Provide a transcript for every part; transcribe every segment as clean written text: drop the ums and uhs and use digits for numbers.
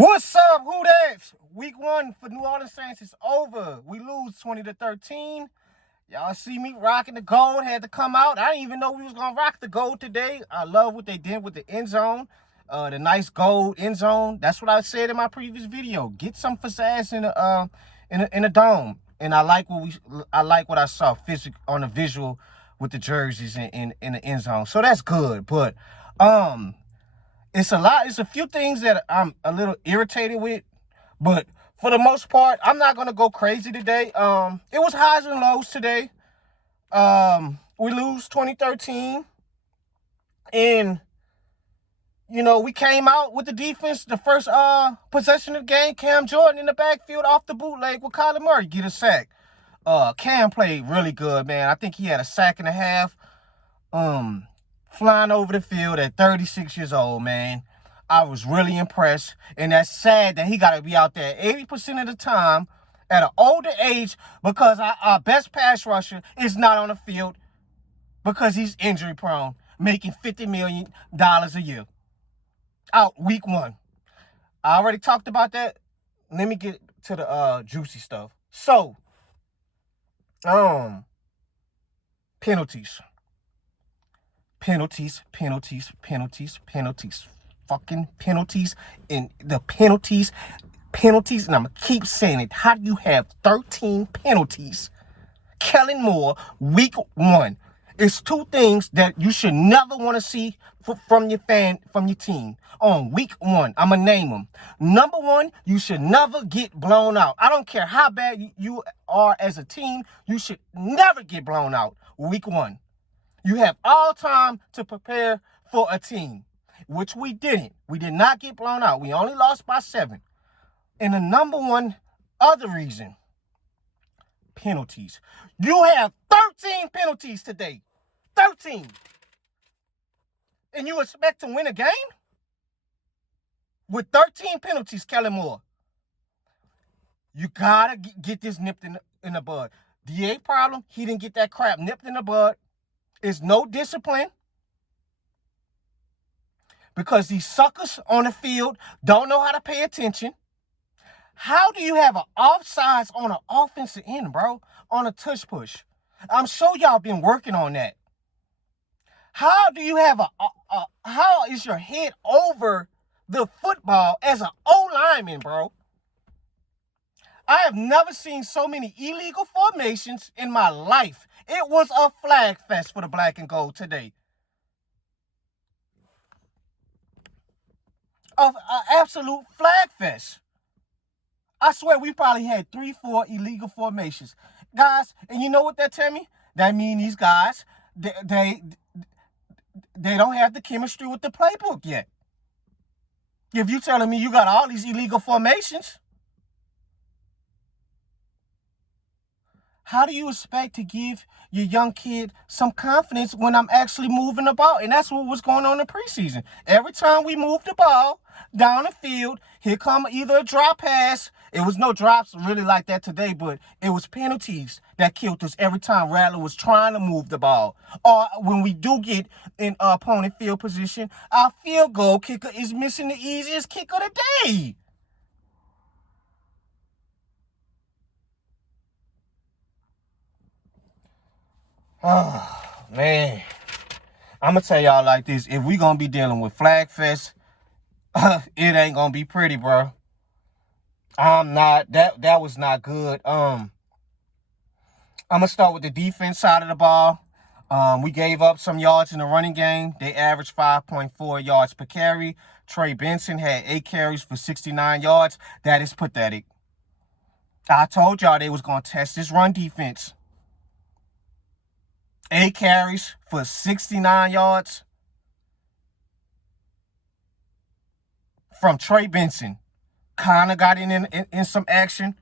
What's up, who dat? Week 1 for New Orleans Saints is over. We lose 20-13. Y'all see me rocking the gold. Had to come out. I didn't even know we was going to rock the gold today. I love what they did with the end zone. The nice gold end zone. That's what I said in my previous video. Get some facades in the dome. And I like what I saw on the visual with the jerseys in the end zone. So that's good. But it's a few things that I'm a little irritated with, but for the most part, I'm not gonna go crazy today. It was highs and lows today. We lose 2013, and we came out with the defense. The first possession of the game, Cam Jordan in the backfield off the bootleg with Kyler Murray get a sack. Cam played really good, man. I think he had a sack and a half. Flying over the field at 36 years old, man. I was really impressed. And that's sad that he got to be out there 80% of the time at an older age because our best pass rusher is not on the field because he's injury prone, making $50 million a year. Out week 1. I already talked about that. Let me get to the juicy stuff. So, penalties. Penalties. Fucking penalties. And the penalties. And I'm going to keep saying it. How do you have 13 penalties? Kellen Moore, week 1. It's two things that you should never want to see from your team. On week 1, I'm going to name them. Number 1, you should never get blown out. I don't care how bad you are as a team. You should never get blown out week 1. You have all time to prepare for a team, which we didn't. We did not get blown out. We only lost by 7. And the number one other reason, penalties. You have 13 penalties today. 13. And you expect to win a game? With 13 penalties, Kellen Moore. You got to get this nipped in the bud. DA problem, he didn't get that crap nipped in the bud. Is no discipline because these suckers on the field don't know how to pay attention. How do you have an offsides on an offensive end, bro? On a tush push? I'm sure y'all been working on that. How do you have how is your head over the football as an O-lineman, bro? I have never seen so many illegal formations in my life. It was a flag fest for the Black and Gold today. An absolute flag fest. I swear we probably had 3-4 illegal formations. Guys, and you know what that tell me? That mean these guys, they don't have the chemistry with the playbook yet. If you telling me you got all these illegal formations, how do you expect to give your young kid some confidence when I'm actually moving the ball? And that's what was going on in preseason. Every time we moved the ball down the field, here come either a drop pass. It was no drops really like that today, but it was penalties that killed us every time Rattler was trying to move the ball. Or when we do get in opponent field position, our field goal kicker is missing the easiest kick of the day. Oh, man. I'm going to tell y'all like this. If we going to be dealing with Flag Fest, it ain't going to be pretty, bro. That was not good. I'm going to start with the defense side of the ball. We gave up some yards in the running game. They averaged 5.4 yards per carry. Trey Benson had 8 carries for 69 yards. That is pathetic. I told y'all they was going to test this run defense. 8 carries for 69 yards from Trey Benson. Kind of got in some action.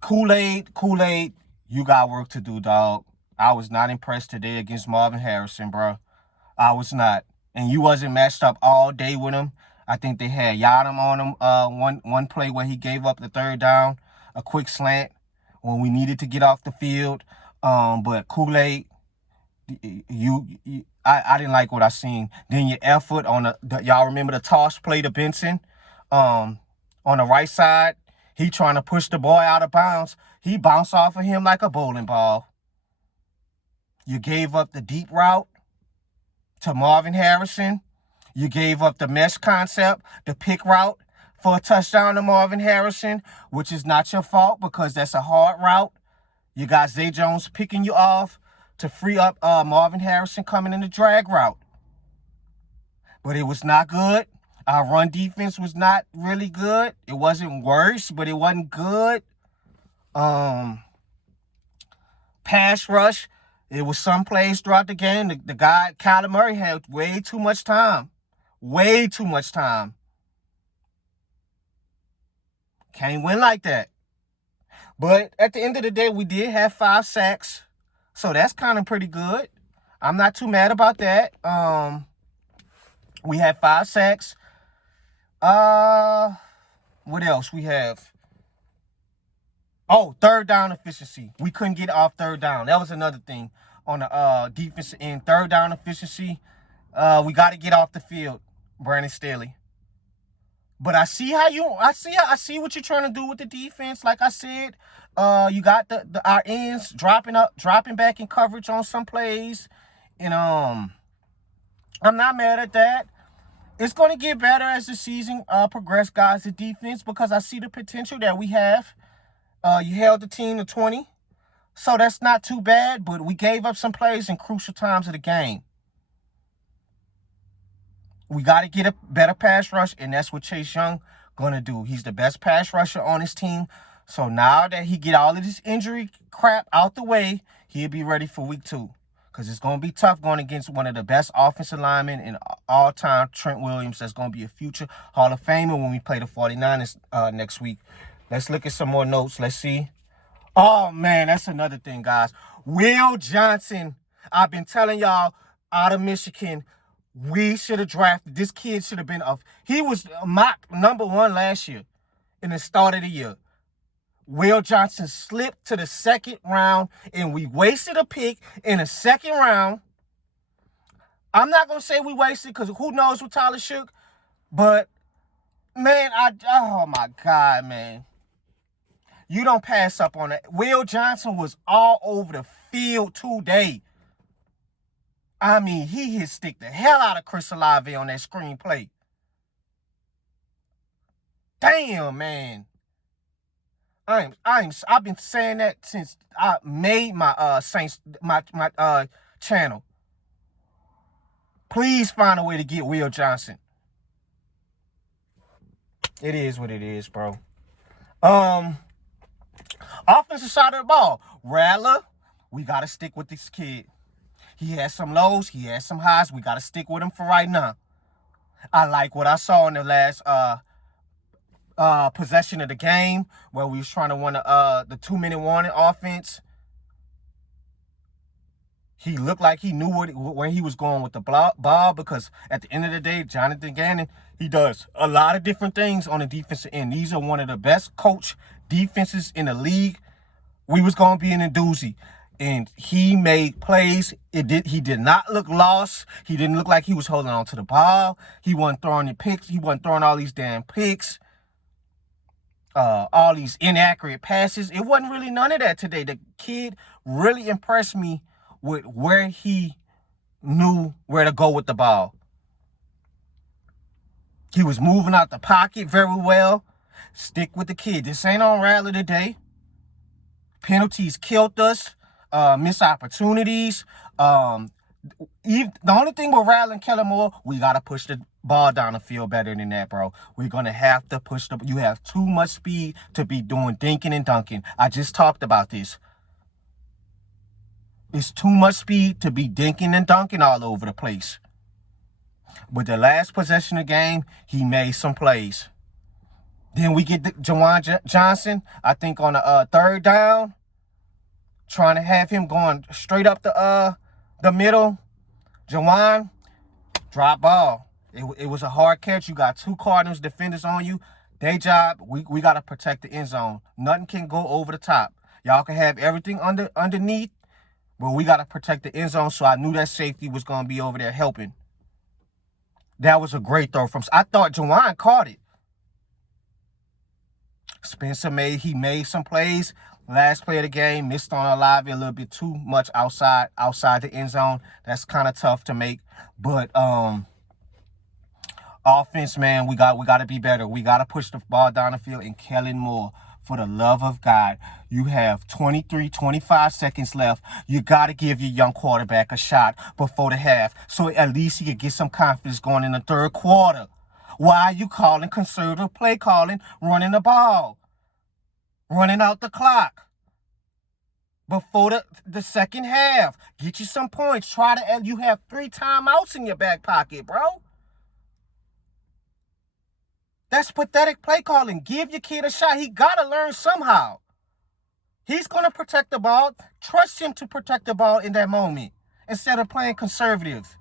Kool-Aid, you got work to do, dog. I was not impressed today against Marvin Harrison, bro. I was not. And you wasn't matched up all day with him. I think they had Yadam on him one play where he gave up the 3rd down, a quick slant when we needed to get off the field. But Kool-Aid, I didn't like what I seen. Then your effort on y'all remember the toss play to Benson, on the right side. He trying to push the boy out of bounds. He bounced off of him like a bowling ball. You gave up the deep route to Marvin Harrison. You gave up the mesh concept, the pick route for a touchdown to Marvin Harrison, which is not your fault because that's a hard route. You got Zay Jones picking you off to free up Marvin Harrison coming in the drag route. But it was not good. Our run defense was not really good. It wasn't worse, but it wasn't good. Pass rush. It was some plays throughout the game. The guy, Kyler Murray, had way too much time. Way too much time. Can't win like that. But at the end of the day, we did have 5 sacks. So that's kind of pretty good. I'm not too mad about that. We had 5 sacks. What else we have? Oh, third down efficiency. We couldn't get off third down. That was another thing on the defensive end. Third down efficiency. We got to get off the field, Brandon Staley. But I see what you're trying to do with the defense. Like I said, you got our ends dropping back in coverage on some plays, and I'm not mad at that. It's going to get better as the season progresses, guys. The defense, because I see the potential that we have. You held the team to 20, so that's not too bad. But we gave up some plays in crucial times of the game. We got to get a better pass rush, and that's what Chase Young going to do. He's the best pass rusher on his team. So now that he get all of this injury crap out the way, he'll be ready for week 2. Because it's going to be tough going against one of the best offensive linemen in all time, Trent Williams. That's going to be a future Hall of Famer when we play the 49ers next week. Let's look at some more notes. Let's see. Oh, man, that's another thing, guys. Will Johnson. I've been telling y'all, out of Michigan, we should have drafted. This kid should have been he was mock number 1 last year in the start of the year. Will Johnson slipped to the second round, and we wasted a pick in the second round. I'm not going to say we wasted because who knows with Tyler Shook, but, man, oh, my God, man. You don't pass up on that. Will Johnson was all over the field today. I mean, he hit stick the hell out of Chris Olave on that screenplay. Damn, man. I've been saying that since I made my Saints my channel. Please find a way to get Will Johnson. It is what it is, bro. Offensive side of the ball, Rattler, we gotta stick with this kid. He has some lows, he has some highs. We gotta stick with him for right now. I like what I saw in the last possession of the game where we was trying to win the 2-minute warning offense. He looked like he knew where he was going with the ball because at the end of the day, Jonathan Gannon, he does a lot of different things on the defensive end. These are one of the best coach defenses in the league. We was going to be in a doozy. And he made plays. He did not look lost. He didn't look like he was holding on to the ball. He wasn't throwing the picks. He wasn't throwing all these damn picks. All these inaccurate passes. It wasn't really none of that today. The kid really impressed me with where he knew where to go with the ball. He was moving out the pocket very well. Stick with the kid. This ain't on Rattler today. Penalties killed us. Missed opportunities. The only thing with Rattler and Kellen Moore, we got to push the ball down the field better than that, bro. We're going to have to push you have too much speed to be doing dinking and dunking. I just talked about this. It's too much speed to be dinking and dunking all over the place. With the last possession of the game, he made some plays. Then we get Jawan Johnson, I think on the third down, trying to have him going straight up the middle. Jawan, drop ball. It was a hard catch. You got 2 Cardinals defenders on you. Their job, we got to protect the end zone. Nothing can go over the top. Y'all can have everything underneath, But we got to protect the end zone, so I knew that safety was going to be over there helping. That was a great throw from... I thought Juwan caught it. Spencer made some plays. Last play of the game, missed on Olave a little bit too much outside the end zone. That's kind of tough to make. But offense, man, we got to be better. We got to push the ball down the field. And Kellen Moore, for the love of God, you have 25 seconds left. You got to give your young quarterback a shot before the half, so at least he could get some confidence going in the third quarter. Why are you calling conservative play calling, running the ball, running out the clock before the second half? Get you some points. You have 3 timeouts in your back pocket, bro. That's pathetic play calling. Give your kid a shot. He got to learn somehow. He's going to protect the ball. Trust him to protect the ball in that moment instead of playing conservative.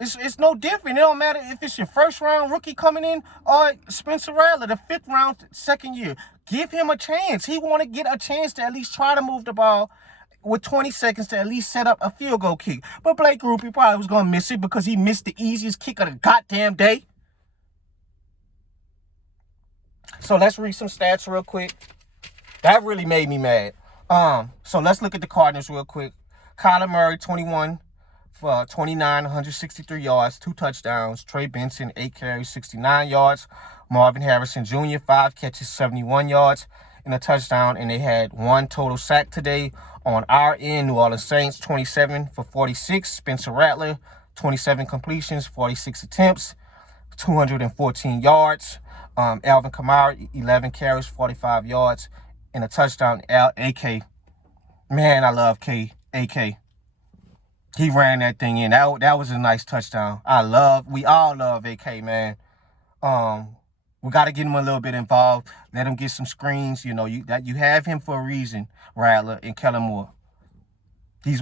It's no different. It don't matter if it's your first round rookie coming in or Spencer Rattler, the 5th round, second year. Give him a chance. He want to get a chance to at least try to move the ball with 20 seconds to at least set up a field goal kick. But Blake Grupe probably was going to miss it because he missed the easiest kick of the goddamn day. So let's read some stats real quick. That really made me mad. So let's look at the Cardinals real quick. Kyler Murray, 21 for 29, 163 yards, 2 touchdowns. Trey Benson, 8 carries, 69 yards. Marvin Harrison Jr., 5 catches, 71 yards, and a touchdown. And they had 1 total sack today. On our end, New Orleans Saints, 27 for 46. Spencer Rattler, 27 completions, 46 attempts, 214 yards. Alvin Kamara, 11 carries, 45 yards, and a touchdown. AK. Man, I love AK. He ran that thing in. That was a nice touchdown. We all love AK, man. We got to get him a little bit involved. Let him get some screens. You have him for a reason, Rattler and Kellen Moore. He's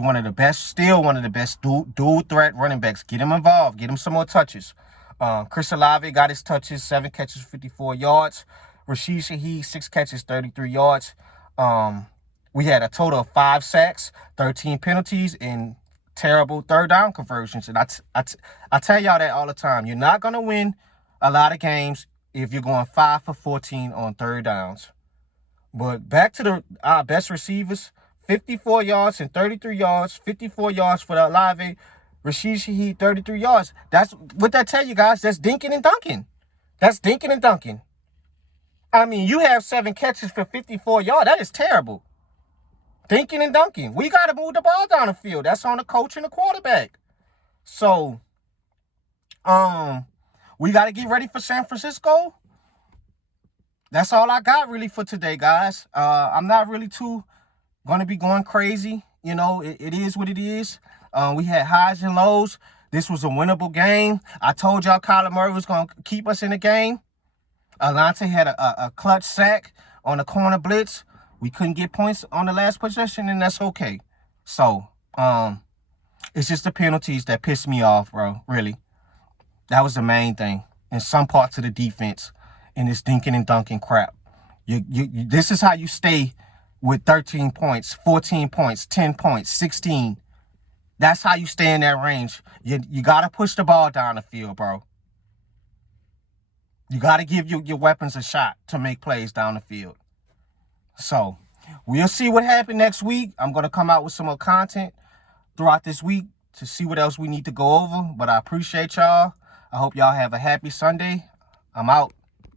still one of the best dual threat running backs. Get him involved. Get him some more touches. Chris Olave got his touches, 7 catches, 54 yards. Rashid Shaheed, 6 catches, 33 yards. We had a total of 5 sacks, 13 penalties, and terrible third down conversions. And I tell y'all that all the time. You're not going to win a lot of games if you're going 5 for 14 on third downs. But back to our best receivers, 54 yards and 33 yards, 54 yards for the Olave. Rashid Shaheed, 33 yards. That's what that tell you guys. That's dinking and dunking. I mean, you have 7 catches for 54 yards. That is terrible. Dinking and dunking. We got to move the ball down the field. That's on the coach and the quarterback. So, we got to get ready for San Francisco. That's all I got really for today, guys. I'm not really too going to be going crazy. It is what it is. We had highs and lows. This was a winnable game. I told y'all Kyler Murray was going to keep us in the game. Alante had a clutch sack on the corner blitz. We couldn't get points on the last possession, and that's okay. So, it's just the penalties that pissed me off, bro, really. That was the main thing. And some parts of the defense and this dinking and dunking crap. This is how you stay with 13 points, 14 points, 10 points, 16. That's how you stay in that range. You got to push the ball down the field, bro. You got to give your weapons a shot to make plays down the field. So, we'll see what happens next week. I'm going to come out with some more content throughout this week to see what else we need to go over. But I appreciate y'all. I hope y'all have a happy Sunday. I'm out.